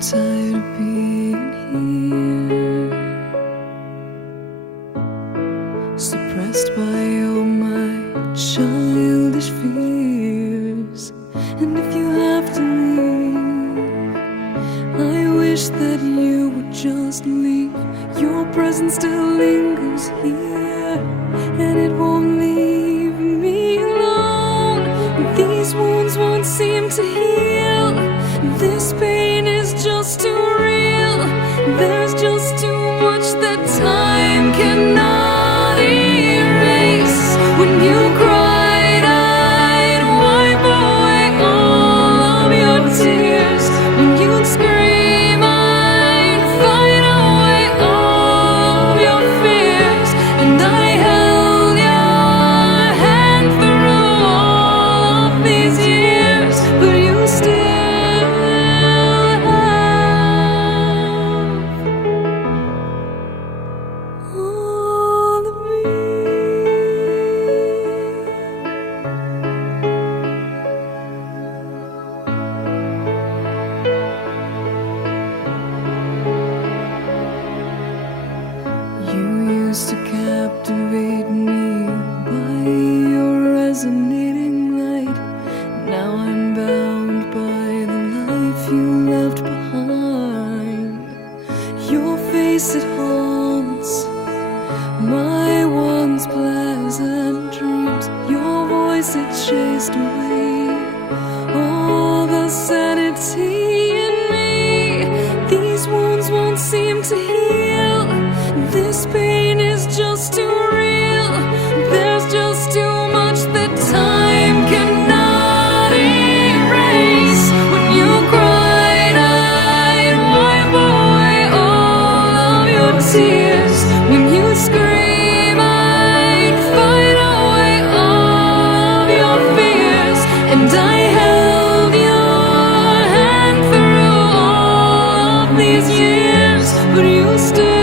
tired of being here, suppressed by all my childish fears. And if you have to leave, I wish that you would just leave. Your presence still lingers here, and it won't leave me alone. These wounds won't seem to heal. This pain is just too real. There's just too much that time cannot erase. When you cried, I'd wipe away all of your tears. When you'd scream, I'd fight away all of your fears. And I held your hand through all of these years, but you still all of me. You used to captivate me by your resonating light. Now I'm bound by the life you left behind. Your face, it haunts my once pleasant dreams. Your voice, it chased away all the sanity in me. These wounds won't seem to heal. This pain is just too real. There's just too much that time cannot erase. When you cried, I'd wipe away all of your tears. When you scream, I'd fight away all of your fears. And I held your hand through all of these years, but you still